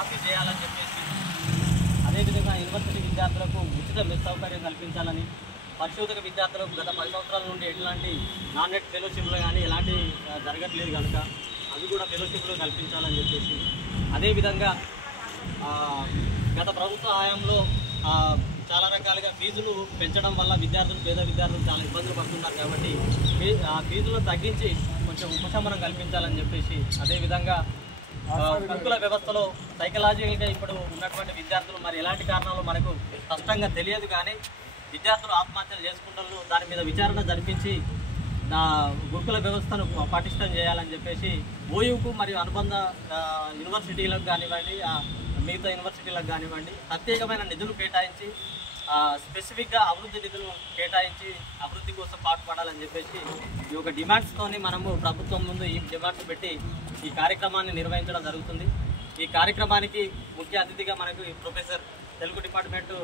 మాఫీ చేయాలని చెప్పేసి, అదేవిధంగా యూనివర్సిటీ విద్యార్థులకు ఉచిత మెస్ సౌకర్యం కల్పించాలని, పరిశోధక విద్యార్థులకు గత 10 సంవత్సరాల నుండి ఎట్లాంటి నాన్ నెట్ ఫెలోషిప్లు కానీ ఎలాంటి జరగట్లేదు కనుక అవి కూడా ఫెలోషిప్లు కల్పించాలని చెప్పేసి, అదేవిధంగా గత ప్రభుత్వ హయాంలో చాలా రకాలుగా ఫీజులు పెంచడం వల్ల పేద విద్యార్థులు చాలా ఇబ్బందులు పడుతున్నారు కాబట్టి ఆ ఫీజులను తగ్గించి కొంచెం ఉపశమనం కల్పించాలని చెప్పేసి, అదేవిధంగా గురుకుల వ్యవస్థలో సైకలాజికల్గా ఇప్పుడు ఉన్నటువంటి విద్యార్థులు మరి ఎలాంటి కారణాలు మనకు స్పష్టంగా తెలియదు కానీ విద్యార్థులు ఆత్మహత్యలు చేసుకుంటారు. దాని మీద విచారణ జరిపించి గురుకుల వ్యవస్థను పటిష్టం చేయాలని చెప్పేసి ఓయూకు మరియు అనుబంధ యూనివర్సిటీలకు కానివ్వండి, మిగతా యూనివర్సిటీలకు కానివ్వండి ప్రత్యేకమైన నిధులు కేటాయించి స్పెసిఫిక్గా అభివృద్ధి నిధులు కేటాయించి అభివృద్ధి కోసం పాటుపడాలని చెప్పేసి ఈ యొక్క డిమాండ్స్తోని మనము ప్రభుత్వం ముందు ఈ డిమాండ్స్ పెట్టి ఈ కార్యక్రమాన్ని నిర్వహించడం జరుగుతుంది. ఈ కార్యక్రమానికి ముఖ్య అతిథిగా మనకు ప్రొఫెసర్ తెలుగు డిపార్ట్మెంటు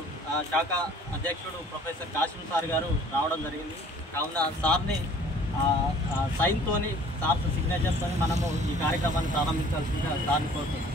శాఖ అధ్యక్షుడు ప్రొఫెసర్ కాసిం సార్ గారు రావడం జరిగింది. కావున సార్ని సైన్తోని సార్ సిగ్నేచర్తోని మనము ఈ కార్యక్రమాన్ని ప్రారంభించాల్సిందిగా సార్ని కోరుతున్నాం.